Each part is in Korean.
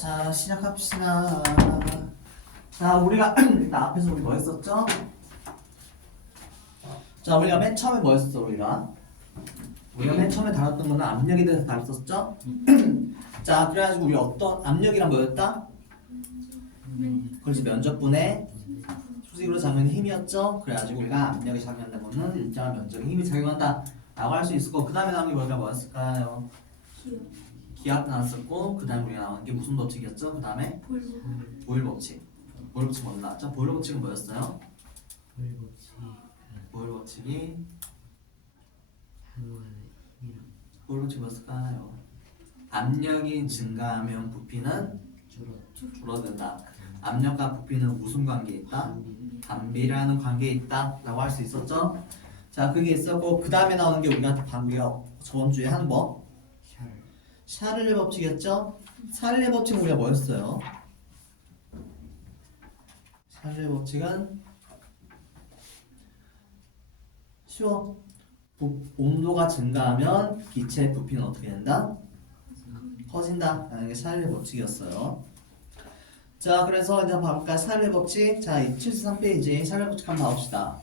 자, 시작합시다. 자, 우리가 일단 앞에서 우리 뭐 했었죠? 자, 우리가 맨 처음에 뭐 했었어, 우리가 맨 처음에 다뤘던 거는 압력에 대해서 다뤘었죠? 자, 그래가지고 우리 어떤 압력이란 뭐였다? 그렇지, 면적분의 수직으로 작용하는 힘이었죠? 그래가지고 우리가 압력이 작용한다는 거는 일정한 면적에 힘이 작용한다 라고 할 수 있을 거고, 그 다음에 나온 게 우리가 뭐였을까요? 기압 나왔었고, 그 다음에 우리가 나온 게 무슨 법칙이었죠? 그 다음에 보일 법칙. 보일 법칙 먼저 나왔죠? 보일 법칙은 뭐였어요? 보일 법칙이 보일 법칙 뭐였을까요? 압력이 증가하면 부피는 줄어든다. 압력과 부피는 무슨 관계에 있다? 반비라는 관계에 있다 라고 할 수 있었죠? 자, 그게 있었고, 그 다음에 나오는 게 우리가 저번 주에 한 뭐? 샤를레 법칙이었죠? 샤를레 법칙은 우리가 뭐였어요? 샤를레 법칙은 쉬워. 온도가 증가하면 기체의 부피는 어떻게 된다? 커진다 라는 게 샤를레 법칙이었어요. 자, 그래서 이제 봐볼까? 샤를레 법칙. 자, 73페이지 샤를레 법칙 한번 봐봅시다.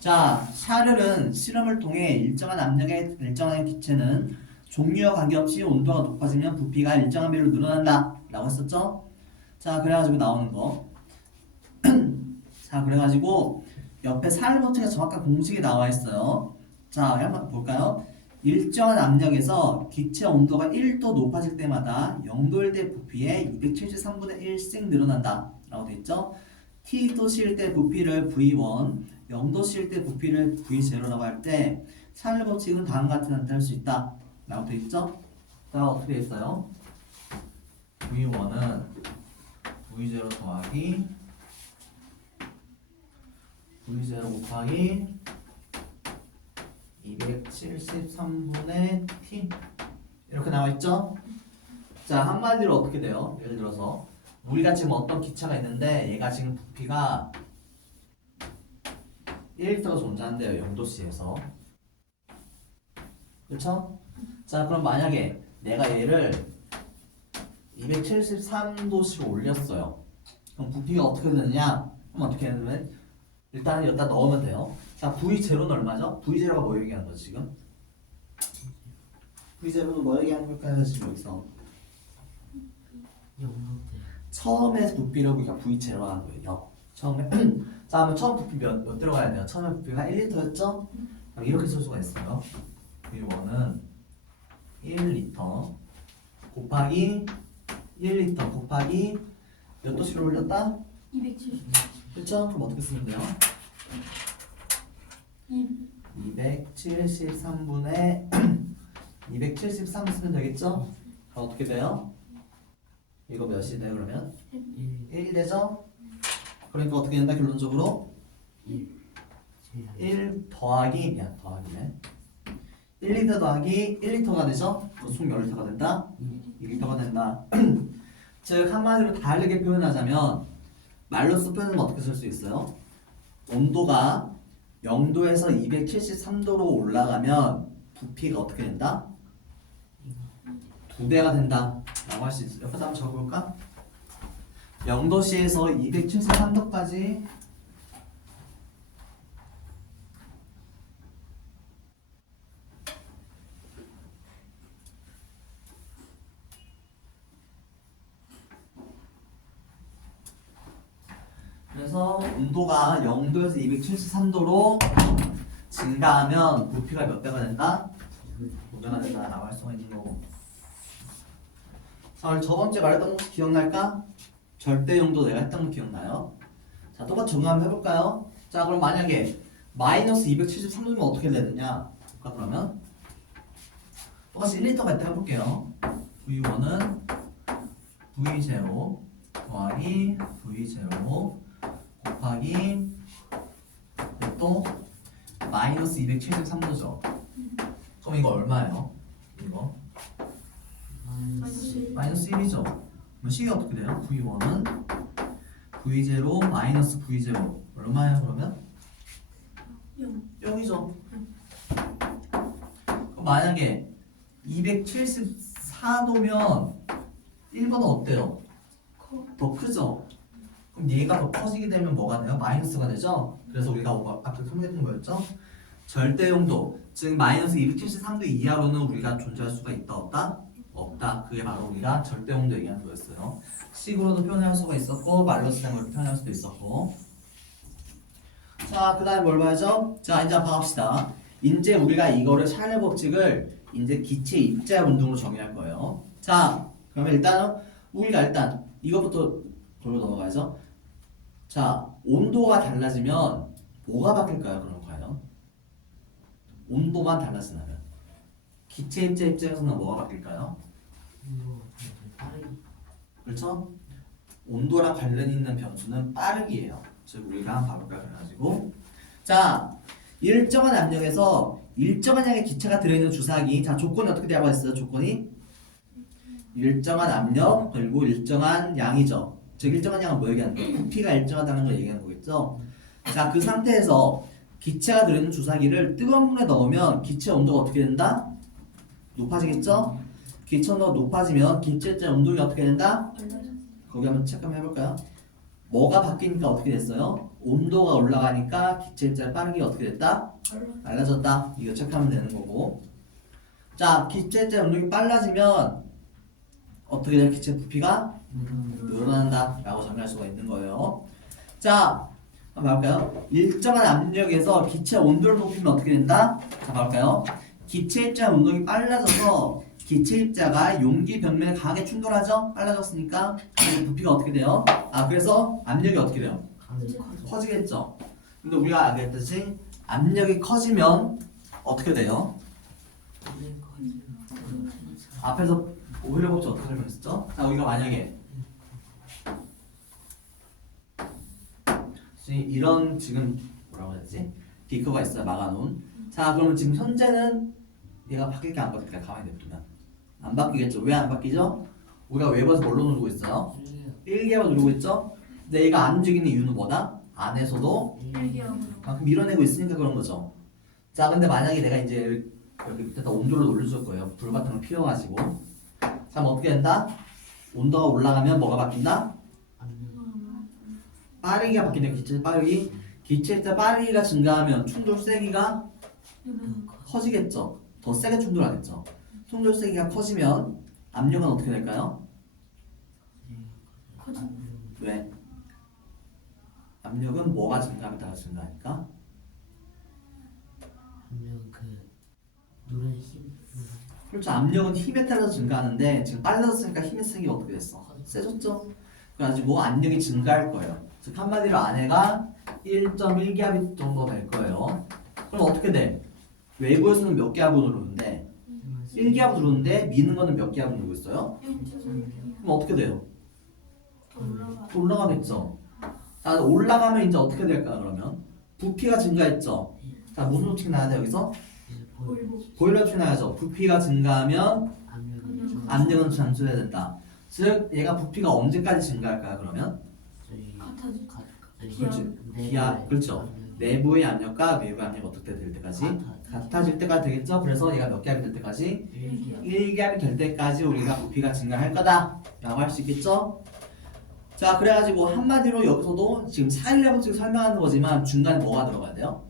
자, 샤를은 실험을 통해 일정한 압력에 일정한 기체는 종류와 관계없이 온도가 높아지면 부피가 일정한 비율로 늘어난다 라고 했었죠? 자, 그래가지고 나오는 거. 자, 그래가지고 옆에 샤를레 법칙에 정확한 공식이 나와 있어요. 자, 한번 볼까요? 일정한 압력에서 기체 온도가 1도 높아질 때마다 0도일 때 부피의 273분의 1씩 늘어난다 라고 돼 있죠? T도실 때 부피를 V1, 0도실 때 부피를 V0라고 할 때 샤를레 법칙은 다음과 같이 나타날 수 있다 라고 돼 있죠? 자, 어떻게 돼 있어요? V1은 V0 더하기 V0 곱하기 273분의 T 이렇게 나와 있죠? 자, 한마디로 어떻게 돼요? 예를 들어서 우리가 지금 어떤 기차가 있는데 얘가 지금 부피가 1리터가 존재한대요. 0도씨에서. 그렇죠? 자, 그럼 만약에 내가 얘를 273도씨로 올렸어요. 그럼 부피가 어떻게 되느냐? 그럼 어떻게 되냐면 일단 여기다 넣으면 돼요. 자, V0는 얼마죠? V0가 뭐 얘기하는 거죠 지금? V0는 뭐 얘기하는 걸까요 지금 여기서? 처음에 부피를 우리가 V0로 하는 거예요. 처음에. 자, 그러면 처음 부피 몇 들어가야 돼요? 처음에 부피가 1리터였죠? 이렇게 쓸 수가 있어요. V1은 1리터 곱하기 1리터 곱하기 몇 도씨로 올렸다? 270. 그렇죠? 그럼 어떻게 쓰면 돼요? 273분의 273 쓰면 되겠죠? 그럼 어떻게 돼요? 이거 몇이 돼요 그러면? 1이 되죠? 그러니까 어떻게 된다 결론적으로? 1 더하기 더하기네 1리터 더하기 1리터가 되죠? 총 몇 리터가 된다? 2리터가 된다. 즉 한마디로 다르게 표현하자면 말로써 표현하면 어떻게 쓸 수 있어요? 온도가 0도에서 273도로 올라가면 부피가 어떻게 된다? 2배가 된다 라고 할 수 있어요. 옆에다 한번 적어볼까? 0도씨에서 273도까지 그래서 온도가 0도에서 273도로 증가하면 부피가 몇 배가 된다? 5배가 된다 라고 할 수가 있는 거고. 자, 저번주에 말했던 거 기억날까? 절대용도 내가 했던 거 기억나요? 자, 똑같이 적용 한번 해볼까요? 자, 그럼 만약에 마이너스 273도면 어떻게 되느냐? 그러면 똑같이 1리터가 있다 해볼게요. V1은 V0 더하기 V0 곱하기 또 마이너스 273도죠. 그럼 이거 얼마예요? 이거 마이너스 1이죠. 그럼 식이 어떻게 돼요? V1은 V0 마이너스 V0 얼마예요 그러면? 0이죠. 그럼 만약에 274도면 1번은 어때요? 더 크죠? 그럼 얘가 더 커지게 되면 뭐가 돼요? 마이너스가 되죠? 그래서 우리가 아까 설명했던 거였죠? 절대 용도, 즉 마이너스 273도 이하로는 우리가 존재할 수가 있다 없다? 없다. 그게 바로 우리가 절대 용도 얘기하는 거였어요. 식으로도 표현할 수가 있었고 말로 쓰는 걸 표현할 수도 있었고. 자, 그 다음에 뭘 봐야죠? 자, 이제 봐봅시다. 이제 우리가 이거를 샤넬 법칙을 이제 기체 입자 운동으로 정의할 거예요. 자, 그러면 일단은 우리가 일단 이것부터 돌로 넘어가야죠. 자, 온도가 달라지면 뭐가 바뀔까요? 그럼 과연? 온도만 달라진다면 기체 입자 입장에서는 뭐가 바뀔까요? 그렇죠? 온도랑 관련 있는 변수는 빠르기예요. 즉 우리가 한번 봐볼까요? 그래가지고 자, 일정한 압력에서 일정한 양의 기체가 들어있는 주사기. 자, 조건이 어떻게 되라고 했어요? 조건이 일정한 압력 그리고 일정한 양이죠. 즉 일정한 양은 뭐 얘기하는 거예요? 부피가 일정하다는 걸 얘기하는 거겠죠. 자, 그 상태에서 기체가 들어있는 주사기를 뜨거운 물에 넣으면 기체 온도가 어떻게 된다? 높아지겠죠? 기체 온도가 높아지면 기체의 온도가 어떻게 된다? 거기 한번 체크 한번 해볼까요? 뭐가 바뀌니까 어떻게 됐어요? 온도가 올라가니까 기체 입자의 빠르게 어떻게 됐다? 빨라졌다. 이거 체크하면 되는 거고. 자, 기체 입자의 운동이 빨라지면 어떻게 돼요? 기체 부피가 늘어난다 라고 정의할 수가 있는 거예요. 자, 한번 볼까요? 일정한 압력에서 기체 온도를 높이면 어떻게 된다? 자, 볼까요? 기체 입자 운동이 빨라져서 기체 입자가 용기 벽면에 강하게 충돌하죠? 빨라졌으니까 부피가 어떻게 돼요? 아, 그래서 압력이 어떻게 돼요? 커지겠죠. 근데 우리가 알겠듯이 압력이 커지면 어떻게 돼요? 앞에서 오히려 법칙 어떻게 설명했었죠? 자, 우리가 만약에 이런 지금 뭐라고 해야 되지? 비커가 있어요. 막아놓은. 자, 그러면 지금 현재는 얘가 바뀔까 안 바뀔까? 가만히 냅두면 안 바뀌겠죠. 왜 안 바뀌죠? 우리가 외부에서 뭘로 누르고 있어요? 1기압을 누르고 있죠. 근데 얘가 안 움직이는 이유는 뭐다? 안에서도 그만큼 밀어내고 있으니까 그런 거죠. 자, 근데 만약에 내가 이제 여기 밑에다 온도를 올려줄 거예요. 불 같은 거 피워가지고. 자, 그럼 어떻게 된다? 온도가 올라가면 뭐가 바뀐다? 빠르기가 바뀌네. 기체 빠르기. 기체 빠르기가 증가하면 충돌 세기가 커지겠죠. 더 세게 충돌하겠죠. 충돌 세기가 커지면 압력은 어떻게 될까요? 왜? 압력은 뭐가 증가하면 따라 증가하니까? 그렇죠. 압력은 힘에 따라서 증가하는데 지금 빨라졌으니까 힘의 세기가 어떻게 됐어? 세졌죠? 그래가지고 압력이 증가할 거예요. 즉 한마디로 안에가 1.1기압 정도 될 거예요. 그럼 어떻게 돼? 외부에서는 몇 기압으로 누르는데 1기압으로 누르는데 미는 거는 몇 기압으로 누르고 있어요? 그럼 어떻게 돼요? 더 올라가겠죠. 자, 올라가면 이제 어떻게 될까 그러면? 부피가 증가했죠. 자, 무슨 법칙 나야 돼 여기서? 보일러 법칙 나야죠. 부피가 증가하면 압력은 감소해야 된다. 즉 얘가 부피가 언제까지 증가할까요 그러면? 그렇지. 기압, 그렇죠. 내부의 압력과 외부의 압력이 어떻게 될 때까지? 같아질 때까지 되겠죠. 그래서 얘가 몇 기압이 될 때까지? 1기압이 될 때까지 우리가 부피가 증가할 거다 라고 할 수 있겠죠. 자, 그래가지고 한마디로 여기서도 지금 사일의 법칙을 설명하는 거지만 중간에 뭐가 들어가야 돼요?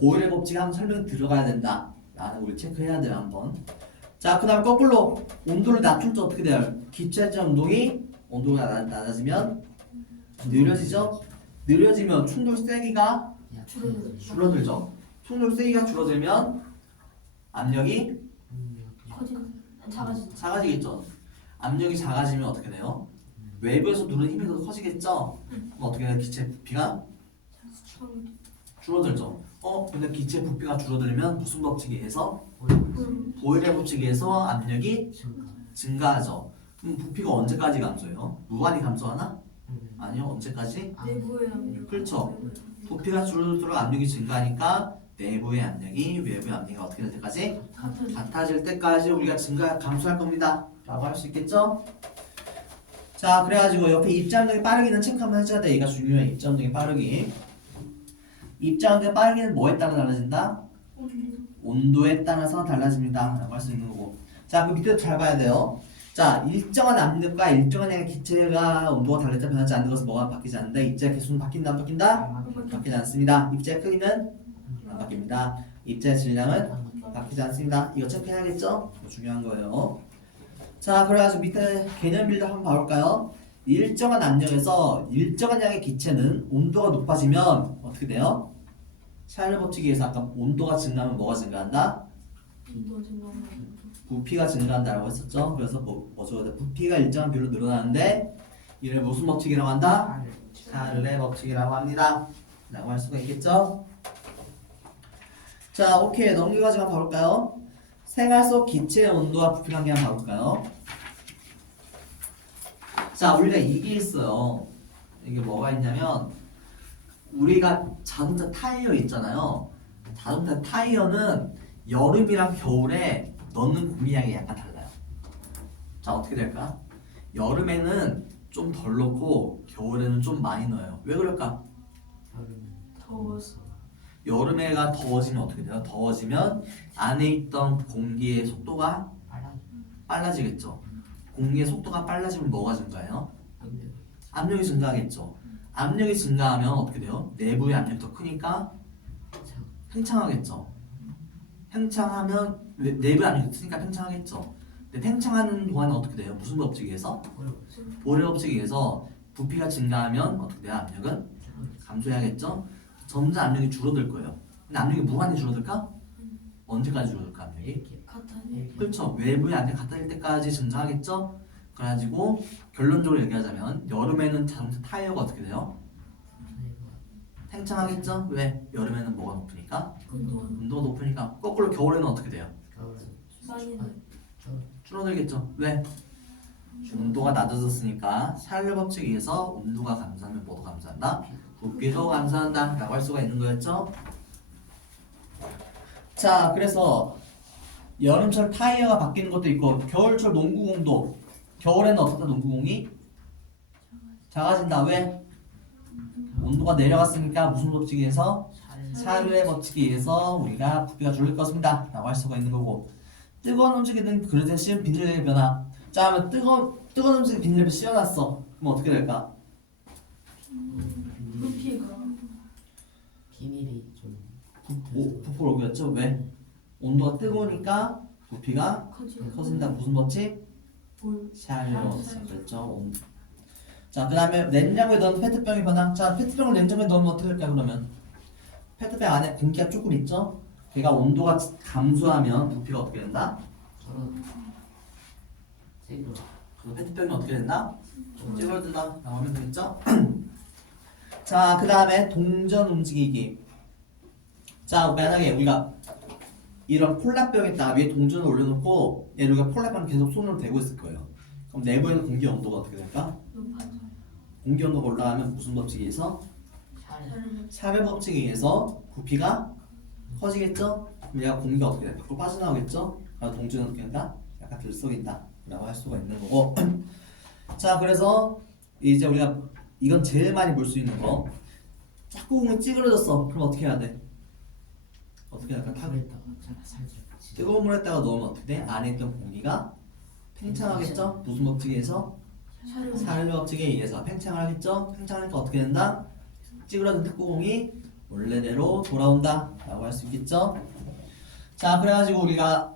보일의 법칙이 한번 설명이 들어가야 된다 라는 걸 체크해야 돼요 한번. 자, 그 다음 거꾸로 온도를 낮출 때 어떻게 돼요? 기체적 운동이 온도가 낮아지면 느려지죠? 느려지면 충돌 세기가 줄어들죠. 충돌 세기가 줄어들면 압력이 작아지겠죠. 압력이 작아지면 어떻게 돼요? 외부에서 누르는 힘이 더 커지겠죠? 그럼 어떻게 해요? 기체 부피가 줄어들죠. 근데 기체 부피가 줄어들면 무슨 법칙에 의해서? 보일의 법칙에 의해서 압력이 증가하죠. 그럼 부피가 언제까지 감소해요? 무한히 감소하나? 아니요. 언제까지? 내부의 압력. 그렇죠. 부피가 줄어들수록 압력이 증가하니까 내부의 압력이 외부의 압력이 어떻게 될 때까지? 같아질 때까지 우리가 감소할 겁니다 라고 할 수 있겠죠? 자, 그래가지고 옆에 입자운동이 빠르기는 체크 한번 해줘야 돼. 얘가 중요해. 입자운동이 빠르기. 입자운동의 빠르기는 뭐에 따라 달라진다? 온도에 따라서 달라집니다 라고 할 수 있는 거고. 자, 그 밑에도 잘 봐야 돼요. 자, 일정한 압력과 일정한 양의 기체가 온도가 다를 때 변하지 않는 것은 뭐가 바뀌지 않는다? 입자의 개수는 바뀐다, 안 바뀐다? 바뀌지 않습니다. 입자의 크기는 안 바뀝니다. 입자의 질량은 바뀌지 않습니다. 이거 체크해야겠죠? 이거 중요한 거예요. 자, 그래가지고 밑에 개념 한번 봐볼까요? 일정한 압력에서 일정한 양의 기체는 온도가 높아지면 어떻게 돼요? 샤를 법칙에 의해서 아까 온도가 증가하면 뭐가 증가한다? 부피가 증가한다라고 했었죠. 그래서 뭐죠? 부피가 일정한 비율로 늘어나는데 이를 무슨 법칙이라고 한다? 샤를의 법칙이라고 합니다. 라고 할 수가 있겠죠. 자, 오케이. 넘겨가지고 한번 봐볼까요? 생활 속 기체의 온도와 부피 관계 한번 봐볼까요? 자, 우리가 이게 있어요. 이게 뭐가 있냐면 우리가 자동차 타이어 있잖아요. 자동차 타이어는 여름이랑 겨울에 넣는 공기량이 약간 달라요. 자, 어떻게 될까? 여름에는 좀 덜 넣고 겨울에는 좀 많이 넣어요. 왜 그럴까? 더워서. 여름에가 더워지면 어떻게 돼요? 더워지면 안에 있던 공기의 속도가 빨라지겠죠. 공기의 속도가 빨라지면 뭐가 증가해요? 압력이 증가하겠죠. 압력이 증가하면 어떻게 돼요? 내부의 압력이 더 크니까 팽창하겠죠. 팽창하면 내부의 압력이 크니까 팽창하겠죠. 근데 팽창하는 동안은 어떻게 돼요? 무슨 법칙에 의해서? 보레 법칙에 의해서 부피가 증가하면 어떻게 돼요? 압력은 감소해야겠죠. 점점 압력이 줄어들 거예요. 근데 압력이 무한히 줄어들까? 언제까지 줄어들까 압력이? 그렇죠. 외부의 압력이 같아질 때까지 증가하겠죠. 그래가지고 결론적으로 얘기하자면 여름에는 자동차 타이어가 어떻게 돼요? 팽창하겠죠. 왜? 여름에는 뭐가 높으니까? 온도가 높으니까. 거꾸로 겨울에는 어떻게 돼요? 줄어들겠죠. 왜? 온도가 낮아졌으니까 샤를 법칙에 의해서 온도가 감소하면 뭐도 감소한다? 부피도 감소한다 라고 할 수가 있는 거였죠. 자, 그래서 여름철 타이어가 바뀌는 것도 있고 겨울철 농구공도 겨울에는 어떻다? 농구공이 작아진다. 왜? 온도가 내려갔으니까 무슨 법칙에 의해서? 샤르의 법칙에 의해서 우리가 부피가 줄을 것입니다 라고 할 수가 있는 거고, 뜨거운 음식에 든 그릇에 씌운 비닐의 변화. 자, 하면 뜨거운 음식에 비닐을 씌워놨어. 그럼 어떻게 될까? 부피가 비닐이 좀 부풀어 오겠죠? 왜? 온도가 뜨거우니까 부피가 커진다. 무슨 법칙? 샤르의 법칙. 그랬죠? 자, 그 다음에 냉장고에 넣은 페트병의 변화. 자, 페트병을 냉장고에 넣으면 어떻게 될까 그러면? 페트병 안에 공기가 조금 있죠? 걔가 온도가 감소하면 부피가 어떻게 된다? 그래서 페트병이 어떻게 된다? 찌그러진다 라고 하면 되겠죠? 자, 그 다음에 동전 움직이기. 자, 만약에 우리가 이런 콜라병에다가 위에 동전을 올려놓고 얘를 우리가 콜라병을 계속 손으로 대고 있을 거예요. 그럼 내부에는 공기 온도가 어떻게 될까? 공기 온도가 올라가면 무슨 법칙에 의해서? 샤를 법칙에 의해서 부피가 커지겠죠? 그럼 얘가 공기가 어떻게 될까? 밖으로 빠져나오겠죠? 그래서 동전은 어떻게 된다? 약간 들썩인다 라고 할 수가 있는 거고. 자, 그래서 이제 우리가 이건 제일 많이 볼 수 있는 거. 짝꿍이 찌그러졌어. 그럼 어떻게 해야 돼? 어떻게 할까? 뜨거운 물에다가 넣으면 어떻게 돼? 안에 있던 공기가 팽창하겠죠? 무슨 법칙에 의해서? 샤를 법칙에 의해서 팽창을 하겠죠? 팽창하니까 어떻게 된다? 찌그러진 탁구공이 원래대로 돌아온다 라고 할 수 있겠죠? 자, 그래가지고 우리가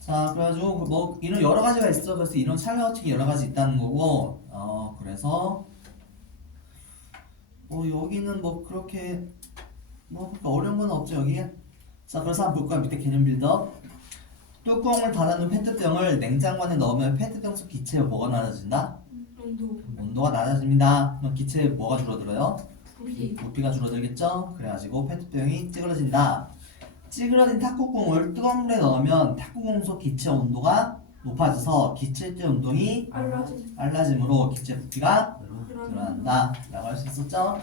자, 그래가지고 뭐 이런 여러 가지가 있어. 그래서 이런 샤를 법칙이 여러 가지 있다는 거고, 그래서 여기는 뭐 그렇게 뭐 어려운 건 없죠 여기에. 자, 그래서 한번 볼까요? 밑에 개념 빌더. 뚜껑을 닫아놓은 페트병을 냉장고 안에 넣으면 페트병 속 기체의 뭐가 낮아진다? 온도가 낮아집니다. 그럼 기체의 뭐가 줄어들어요? 부피가 줄어들겠죠? 그래가지고 페트병이 찌그러진다. 찌그러진 탁구공을 뜨거운 물에 넣으면 탁구공 속 기체 온도가 높아져서 기체의 운동이 빨라짐으로 기체 부피가 늘어난다 라고 할 수 있었죠?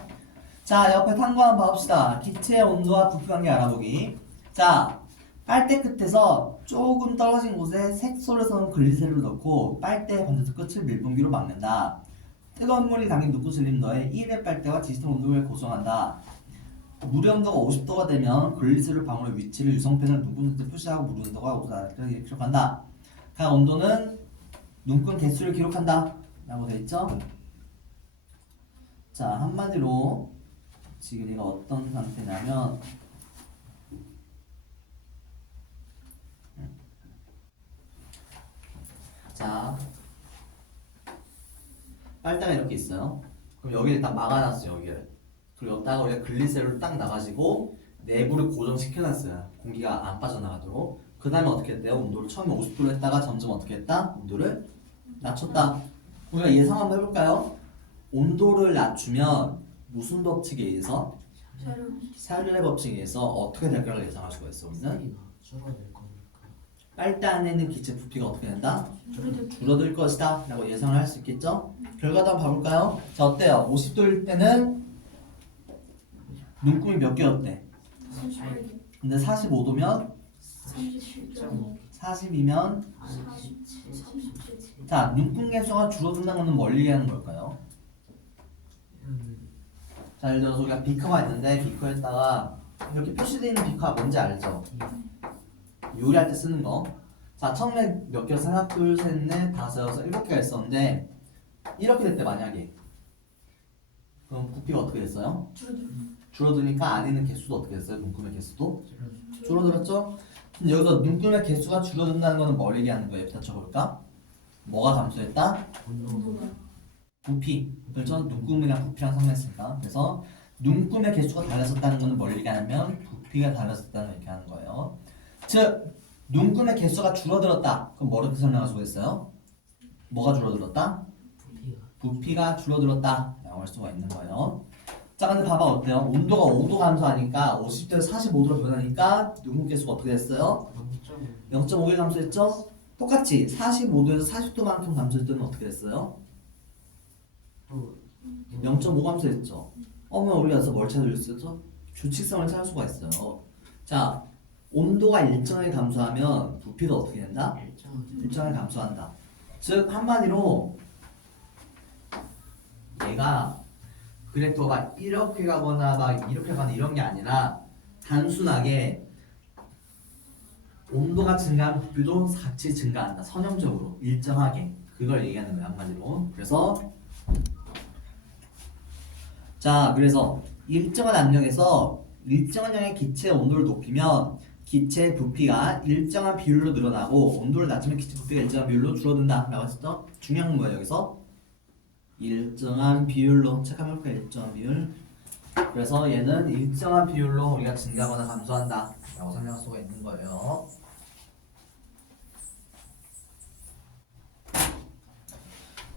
자, 옆에 탐구 한번 봐봅시다. 기체의 온도와 부피 관계 알아보기. 자, 빨대 끝에서 조금 떨어진 곳에 색소를 섞은 글리세린을 넣고 빨대 반대쪽 끝을 밀봉기로 막는다. 뜨거운 물이 담긴 누구 실린더에 1의 빨대와 디지털 온도를 고정한다. 물의 온도가 50도가 되면 글리세롤 방울의 위치를 유성펜을 눈금에 표시하고 물의 온도가 50도를 기록한다. 각 온도는 눈금 개수를 기록한다 라고 되어 있죠. 자, 한마디로 지금 얘가 어떤 상태냐면 자, 빨대가 이렇게 있어요. 그럼 여기를 딱 막아놨어요. 여기를. 그리고 여기다가 우리가 글리세롤을 딱 놔가지고 내부를 고정시켜놨어요. 공기가 안 빠져나가도록. 그 다음에 어떻게 했대요? 온도를 처음에 50도로 했다가 점점 어떻게 했다? 온도를 낮췄다. 우리가 예상 한번 해볼까요? 온도를 낮추면 무슨 법칙에 의해서? 샤를레 법칙에 의해서 어떻게 될 거라고 예상할 수가 있어 우리는? 소리가 줄어들 거니까. 빨대 안에 있는 기체 부피가 어떻게 된다? 줄어들 것이다 라고 예상을 할 수 있겠죠? 결과도 한번 봐볼까요? 자, 어때요? 50도일 때는 눈금이 몇 개였대? 근데 45도면 40이면 자, 눈금 개수가 줄어든다는 것은 뭘 얘기하는 걸까요? 자, 예를 들어서 우리가 비커가 있는데 비커에다가 이렇게 표시되어 있는 비커가 뭔지 알죠? 요리할 때 쓰는 거. 자, 처음에 몇 개였어? 하나, 둘, 셋, 넷, 다섯, 여섯, 일곱 개가 있었는데 이렇게 됐대 만약에. 그럼 부피가 어떻게 됐어요? 줄어드니까 안에 있는 개수도 어떻게 됐어요? 눈금의 개수도? 줄어들었죠? 근데 여기서 눈금의 개수가 줄어든다는 거는 뭘 얘기하는 거예요? 여기다 쳐볼까? 뭐가 감소했다? 부피. 그렇죠? 눈금이랑 부피랑 상관했으니까. 그래서 눈금의 개수가 달라졌다는 거는 뭘 얘기하냐면 부피가 달라졌다는 걸 얘기하는 거예요. 즉, 눈금의 개수가 줄어들었다. 그럼 뭐렇게 설명할 수가 있어요? 뭐가 줄어들었다? 부피가 줄어들었다 라고 할 수가 있는 거예요. 자, 근데 봐봐 어때요? 온도가 5도 감소하니까 50도에서 45도로 변하니까 눈금 개수가 어떻게 됐어요? 0.5개 감소했죠? 똑같이 45도에서 40도만큼 감소했더니 어떻게 됐어요? 0.5 감소했죠. 그러면 우리가 여기서 뭘 찾을 수 있죠? 규칙성을 찾을 수가 있어요. 자, 온도가 일정하게 감소하면 부피도 어떻게 된다? 일정하게 감소한다. 즉 한마디로 얘가 그래프가 막 이렇게 가거나 막 이렇게 가거나 이런 게 아니라 단순하게 온도가 증가하면 부피도 같이 증가한다. 선형적으로 일정하게 그걸 얘기하는 거야 한마디로. 그래서 자, 그래서 일정한 압력에서 일정한 양의 기체의 온도를 높이면 기체의 부피가 일정한 비율로 늘어나고 온도를 낮추면 기체 부피가 일정한 비율로 줄어든다 라고 했었죠? 중요한 건 뭐예요 여기서? 일정한 비율로 체크하면 볼까요? 일정한 비율. 그래서 얘는 일정한 비율로 우리가 증가하거나 감소한다 라고 설명할 수가 있는 거예요.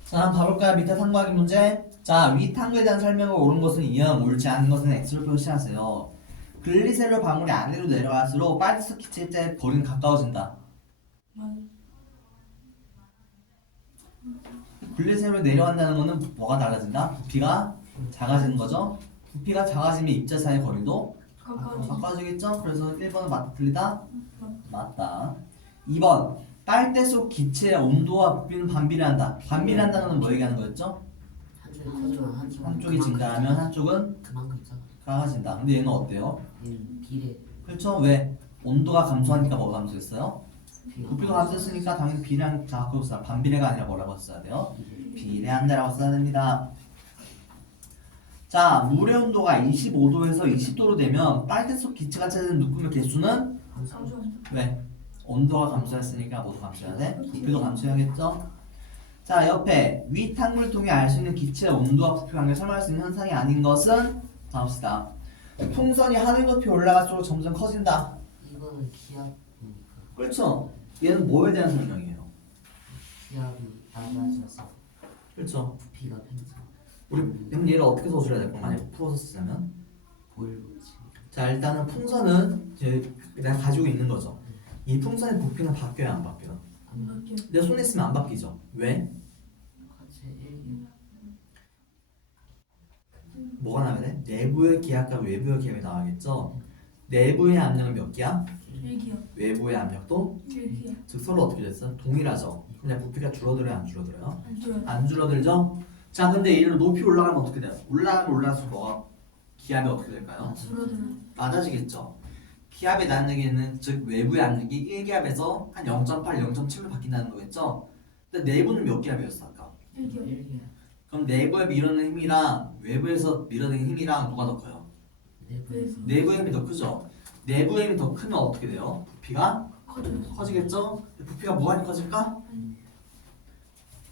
자, 한번 가볼까요? 밑에 탐구하기 문제. 자, 위 탐구에 대한 설명을 옳은 것은 이응, 옳지 않은 것은 X로 표시하세요. 글리세롤 방울이 아래로 내려갈수록 빨대색 기체의 거리는 가까워진다. 글리세롤이 내려간다는 것은 뭐가 달라진다? 부피가 작아지는 거죠. 부피가 작아지면 입자사이의 거리도 가까워지겠죠? 그래서 1번은 맞다 틀리다? 맞다. 2번 빨대 속 기체의 온도와 부피는 반비례한다. 반비례한다는 건 뭐 얘기하는 거였죠? 한쪽이 증가하면 한쪽은 그만큼 작아진다. 근데 얘는 어때요? 비례. 그렇죠? 왜? 온도가 감소하니까 뭐가 감소했어요? 부피가 감소했으니까 당연히 비례한 자꾸 써야 반비례가 아니라 뭐라고 써야 돼요? 비례한다라고 써야 됩니다. 자, 물의 온도가 25도에서 20도로 되면 빨대 속 기체가 차지하는 눈금의 개수는 왜? 온도가 감소했으니까 모두 감소해야 돼? 부피도 감소해야겠죠? 자, 옆에 위 탕물을 통해 알 수 있는 기체의 온도와 부피 관계를 설명할 수 있는 현상이 아닌 것은 다음시다. 풍선이 하늘 높이 올라갈수록 점점 커진다. 이거는 기압이니까. 그렇죠? 얘는 뭐에 대한 설명이에요? 기압이 낮아져서 그렇죠? 부피가 팽창. 우리 그럼 얘를 어떻게 서술해야 될까? 만약 풀어서 쓰자면 보일로지. 자, 일단은 풍선은 이제 내가 가지고 있는 거죠. 이 풍선의 부피는 바뀌어야 안 바뀌어요? 내 손에 있으면 안 바뀌죠. 왜? 같이 1. 뭐가 나와야 돼? 내부의 기압과 외부의 기압이 나와야겠죠. 내부의 압력은 몇 기압? 외부의 압력도 즉 서로 어떻게 됐어? 동일하죠. 그냥 부피가 줄어들어요, 안 줄어들어요? 안 줄어들죠? 자, 근데 얘를 높이 올라가면 어떻게 돼요? 올라가면 올라갈수록 뭐가 기압이 어떻게 될까요? 줄어들어요. 낮아지겠죠. 기압의 낮는 얘기는 즉 외부의 압력이 1기압에서 한 0.8, 0.7로 바뀐다는 거겠죠. 근데 내부는 몇 기압이었어 아까? 1기업. 1기압. 그럼 내부에 밀어내는 힘이랑 외부에서 밀어내는 힘이랑 누가 더 커요? 내부에서. 내부의 힘이 더 크죠. 내부의 힘이 더 크면 어떻게 돼요? 부피가 커져요. 커지겠죠. 부피가 무한히 커질까?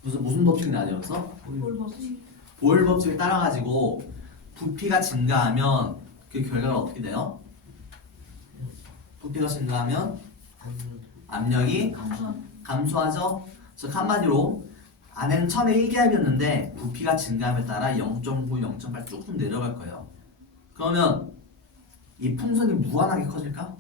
무슨 법칙이 나뉘어서? 볼 법칙. 보일 법칙을 따라가지고 부피가 증가하면 그 결과가 어떻게 돼요? 부피가 증가하면 압력이 감소한. 감소하죠. 즉 한마디로 안에는 처음에 1기압이었는데 부피가 증가함에 따라 0.9, 0.8 쭉쭉 내려갈 거예요. 그러면 이 풍선이 무한하게 커질까?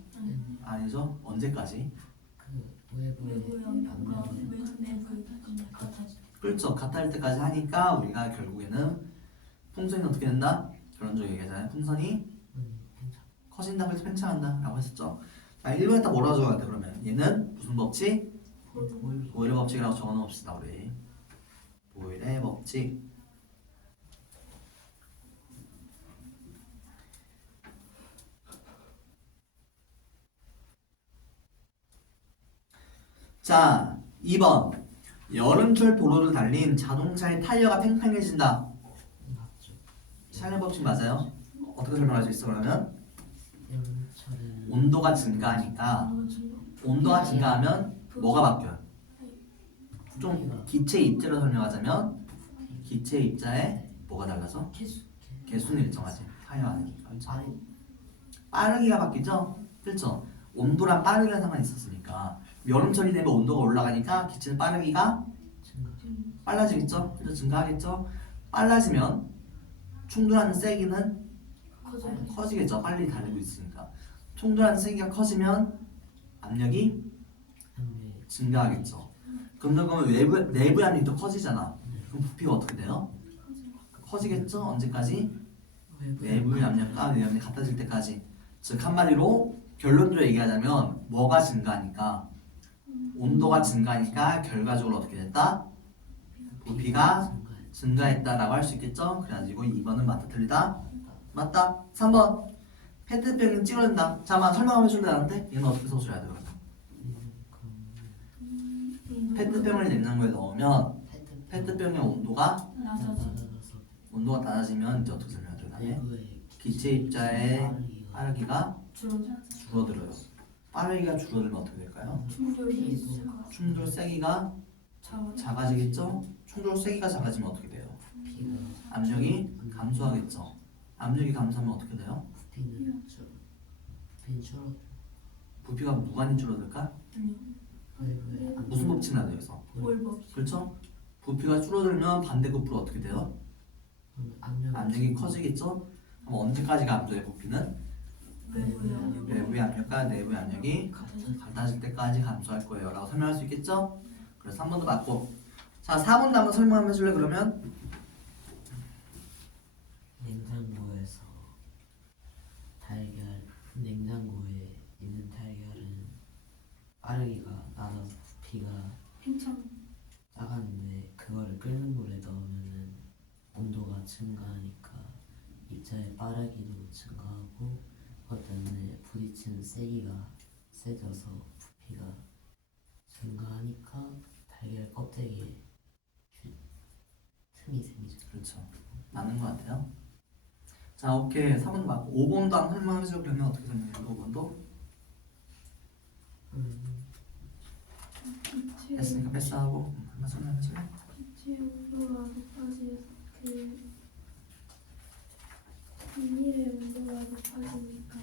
아니죠. 언제까지? 그 외부의 외부의 압력과 압력이 내부의 압력 같아지. 그렇죠. 같을 때까지 하니까 우리가 결국에는 풍선이 어떻게 된다? 결론적으로 얘기하잖아요. 풍선이 커진다, 그래서 팽창한다 라고 했었죠. 자, 1번에다 뭐라고 적어야 돼 그러면? 얘는 무슨 법칙? 보일의 법칙이라고 적어놓읍시다 우리. 보일의 법칙. 자, 2번. 여름철 도로를 달린 자동차의 타이어가 팽팽해진다. 맞죠. 샤넬 법칙 맞아요? 어떻게 설명할 수 있어 그러면? 여름철은 온도가 증가하니까 온도가 증가하면 뭐가 바뀌어요? 좀 기체 입자로 설명하자면 기체 입자에 뭐가 달라서? 개수. 개수는 일정하지. 타이어 아니니까. 그렇죠? 아니 빠르기가 바뀌죠? 그렇죠? 온도랑 빠르기가 상관이 있었으니까 여름철이 되면 온도가 올라가니까 기체는 빠르기가 증가. 빨라지겠죠? 그래서 증가하겠죠? 빨라지면 충돌하는 세기는 커져요. 커지겠죠? 빨리 달리고 있으니까 충돌하는 세기가 커지면 압력이 압력이 증가하겠죠. 그러면 내부 압력이 더 커지잖아. 그럼 부피가 어떻게 돼요? 커지겠죠? 언제까지? 내부의 압력과 외부 압력이 같아질 때까지. 즉 한마디로 결론적으로 얘기하자면 뭐가 증가하니까 온도가 증가하니까 결과적으로 어떻게 됐다? 부피가 증가했다라고 할 수 있겠죠? 그래가지고 2번은 맞다 틀리다? 맞다. 3번 페트병이 찌그러진다. 잠깐만 설명 한번 해줄래 나한테? 얘는 어떻게 써줘야 돼 그러면? 페트병을 냉장고에 넣으면 페트병의 온도가 낮아지면 이제 어떻게 설명해야 되나요? 기체 입자의 빠르기가 줄어들어요. 빠르기가 줄어들면 어떻게 될까요? 충돌 세기가 작아지겠죠? 충돌 세기가 작아지면 어떻게 돼요? 압력이 감소하겠죠. 압력이 감소하면 어떻게 돼요? 부피가 무한히 줄어들까? 무슨 법칙 나요 여기서? 볼 법칙. 그렇죠? 부피가 줄어들면 반대급부로 어떻게 돼요? 압력이 커지겠죠? 그럼 언제까지가 압력의 부피는? 외부의 압력과 내부의 압력이 같아질 때까지 감소할 거예요 라고 설명할 수 있겠죠? 그래서 3번도 맞고. 자 4번도 한번 설명 한번 해줄래 그러면? 냉장고에서 냉장고에 있는 달걀은 빠르기가 낮아서 부피가 팽창. 작았는데 그거를 끓는 물에 넣으면은 온도가 증가하니까 입자의 빠르기도 증가하고 그것 때문에 부딪히는 세기가 세져서 부피가 증가하니까 달걀 껍데기에 틈이 생기죠. 그렇죠. 맞는 것 같아요. 자 오케이 4번도 맞고 5번도 한번 설명해줘 그러면 어떻게 설명해요 5번도? 했으니까 패스하고 한번 설명해줄래? 기체 온도가 높아질 그 비닐의 온도가 높아지니까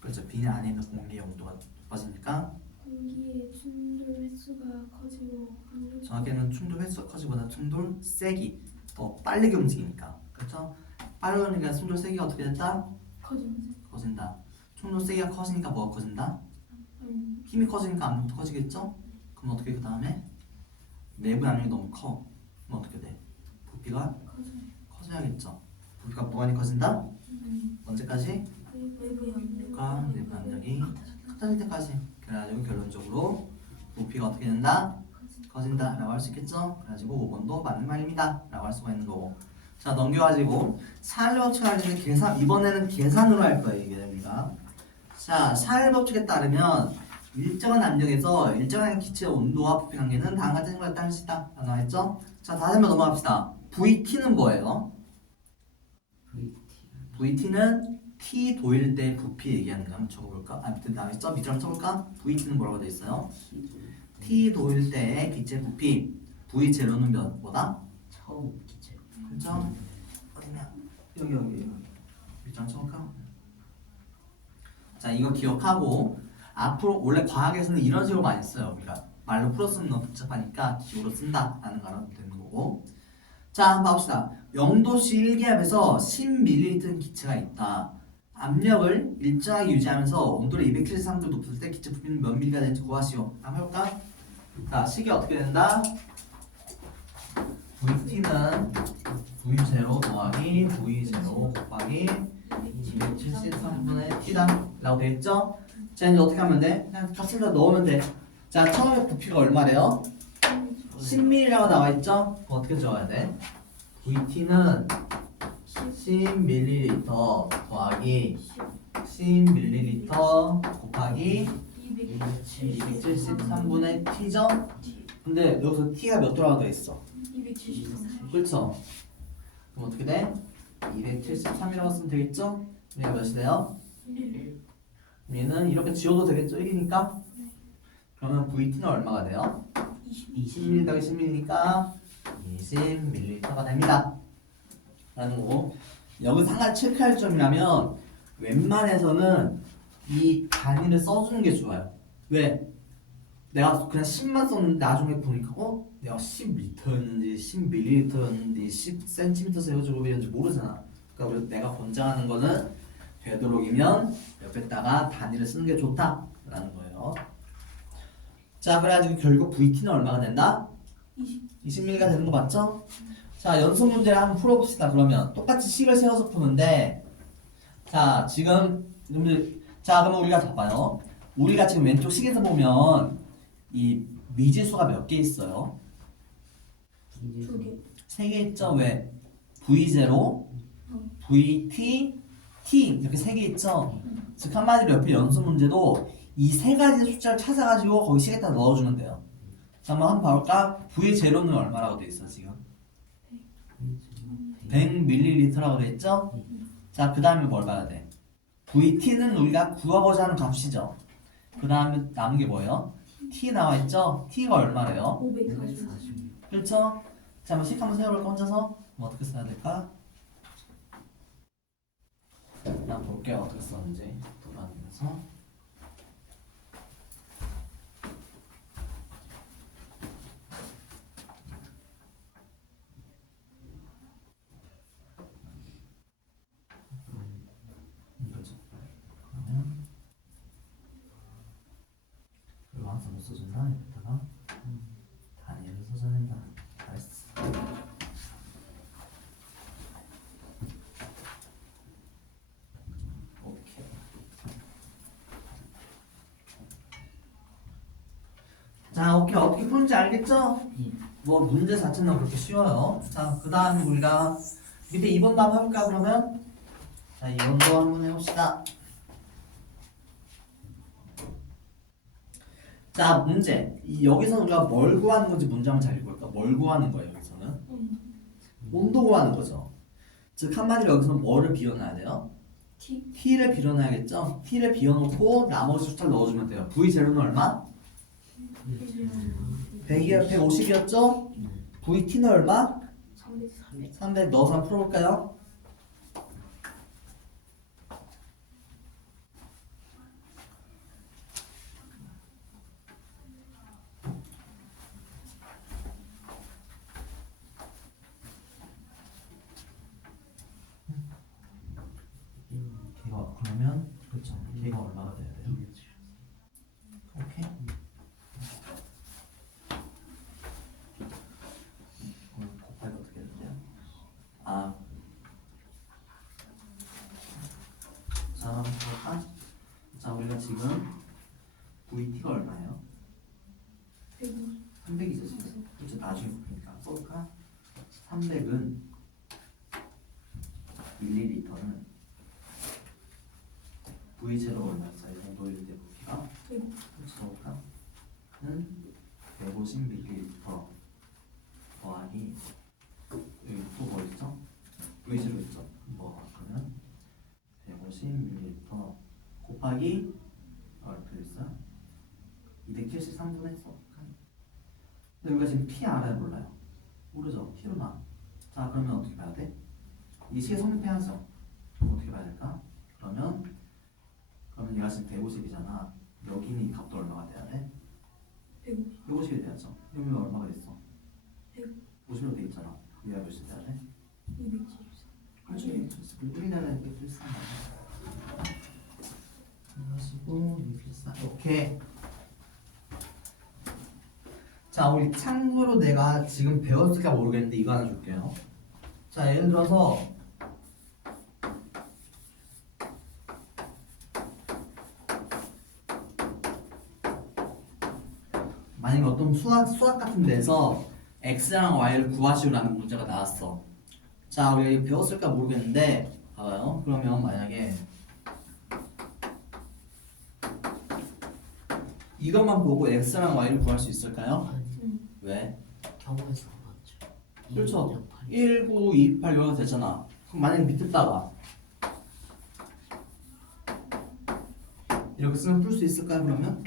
그렇죠. 비닐 안에 있는 공기의 온도가 높아지니까 공기의 충돌 횟수가 커지고 압력 정확히는 충돌 횟수가 커지보다 충돌 세기 더 빠르게 움직이니까 그렇죠? 빠르니까 충돌 세기가 어떻게 된다? 커진다. 충돌 세기가 커지니까 뭐가 커진다? 힘이 커지니까 압력도 커지겠죠? 그럼 어떻게 그 다음에 내부 압력이 너무 커. 그럼 어떻게 돼? 부피가 커져야겠죠. 부피가 무한히 커진다? 언제까지? 외부의 부피가 내부 압력이 같아질 때까지. 그래가지고 결론적으로 부피가 어떻게 된다? 커진다 라고 할 수 있겠죠? 그래가지고 5번도 맞는 말입니다 라고 할 수가 있는 거고 자 넘겨가지고 샤를 법칙을 할 때는 계산 이번에는 계산으로 할 거예요 이게 우리가. 자 샤를 법칙에 따르면 일정한 압력에서 일정한 기체의 온도와 부피 관계는 다음과 같은 것을 따를 수 있다. 나와있죠? 자 다시 한번 넘어갑시다. VT는 뭐예요? VT는 T 도일 때 부피 얘기하는 거 한번 적어볼까? 나와있죠? 밑줄 쳐볼까? VT는 뭐라고 돼 있어요? T 도일 때의 기체 부피 V0는 뭐다? 처음 기체. 그렇죠? 어디냐? 여기 밑줄 쳐볼까? 자 이거 기억하고 앞으로 원래 과학에서는 이런 식으로 많이 써요. 우리가 말로 풀었으면 너무 복잡하니까 기호로 쓴다라는 거는 되는 거고. 자 한번 봅시다. 0도씨 1기압에서 10ml 기체가 있다. 압력을 일정하게 유지하면서 온도를 273도 높을 때 기체 부피는 몇 ml가 되는지 구하시오. 한번 해볼까? 자 식이 어떻게 된다? VT는 V0 더하기 V0 곱하기 273분의 T다 라고 되어있죠? 자 이제 어떻게 하면 돼? 그냥 값을 다 넣으면 돼. 자 처음에 부피가 얼마래요? 10ml라고 나와있죠? 그럼 어떻게 적어야 돼? VT는 10ml 더하기 10ml 곱하기 273분의 T죠? 근데 여기서 T가 몇 도라고 되어있어? 273. 그렇죠? 그럼 어떻게 돼? 273이라고 쓰면 되겠죠? 얘가 몇이 돼요? 1. 얘는 이렇게 지워도 되겠죠? 1이니까? 그러면 VT는 얼마가 돼요? 10ml 더하기 10ml니까 20ml가 됩니다 라는 거고. 여기서 한 가지 체크할 점이라면 웬만해서는 이 단위를 써주는 게 좋아요. 왜? 내가 그냥 10만 썼는데 나중에 보니까 내가 10리터였는지 10ml였는지 10cm 세워주고였는지 모르잖아. 그러니까 우리 내가 권장하는 거는 되도록이면 옆에다가 단위를 쓰는 게 좋다라는 거예요. 자 그래가지고 결국 VT는 얼마가 된다? 20ml가 되는 거 맞죠? 자 연습 문제를 한번 풀어봅시다. 그러면 똑같이 식을 세워서 푸는데 자 지금 자 그러면 우리가 봐봐요. 우리가 지금 왼쪽 식에서 보면 이 미지수가 몇 개 있어요? 2개. 3개 있죠? 왜? V0, VT, T 이렇게 3개 있죠? 즉 한마디로 옆에 연습 문제도 이 세 가지 숫자를 찾아가지고 거기 식에다 넣어주면 돼요. 자 한번 봐볼까? V0는 얼마라고 돼 있어 지금? 100ml라고 돼 있죠? 자 그 다음에 뭘 봐야 돼? VT는 우리가 구하고자 하는 값이죠. 그 다음에 남은 게 뭐예요? T 나와 있죠? T가 얼마래요? 540. 그렇죠? 자 한번 식 한번 세워볼까 혼자서? 그럼 어떻게 써야 될까? 나 볼게요 어떻게 썼는지 돌아다니면서. 이거죠. 그러면 이거 항상 못 써준다 여기다가 단위를 써줘낸다. 알았어. 오케이. 자 오케이 어떻게 푸는지 알겠죠? 뭐 문제 자체는 그렇게 쉬워요. 자 그 다음 우리가 밑에 2번도 한번 해볼까 그러면? 자 2번도 한번 해봅시다. 자 문제 여기서 우리가 뭘 구하는 건지 문제 한번 잘 읽어볼까? 뭘 구하는 거예요 여기서는? 온도 구하는 거죠. 즉 한마디로 여기서는 뭐를 비워놔야 돼요? T를 비워놔야겠죠? T를 비워놓고 나머지 숫자를 넣어주면 돼요. V0는 얼마? 150이었죠? VT는 얼마? 300 넣어서 한번 풀어볼까요? 걔가 그러면 그렇죠. 걔가 얼마가 돼야 돼요? 오케이. 곱하기 어떻게 되는데요? 아 밀리리터는 V제로 얼마였어요? 이 정도일 때 부피가 그렇죠?는 150ml 더하기 여기 또 뭐 있죠? V제로 있죠? 뭐 그러면 150ml 곱하기 어떻게 됐어요? 273분 했어. 근데 우리가 지금 P 알아요? 몰라요? 모르죠? P로만. 자 그러면 어떻게 봐야 돼? 이 식에 성립해야죠. 어떻게 봐야 될까? 그러면 얘가 지금 150이잖아. 여기는 이 값도 얼마가 돼야 돼? 150이 돼야죠. 그러면 얼마가 됐어? 50으로 돼 있잖아. 얘가 몇이 돼야 돼? 274. 그렇지. 우리나라에 173. 그래가지고 274. 오케이. 자 우리 참고로 내가 지금 배웠을까 모르겠는데 이거 하나 줄게요. 자 예를 들어서 만약에 어떤 수학 같은 데서 x랑 y를 구하시오라는 문제가 나왔어. 자 우리가 이거 배웠을까 모르겠는데 봐봐요. 그러면 만약에 이것만 보고 x랑 y를 구할 수 있을까요? 왜? 경우에서 맞죠. 그렇죠. 1, 9, 2, 8 이렇게 되잖아. 그럼 만약에 밑에다가 이렇게 쓰면 풀 수 있을까요? 그러면?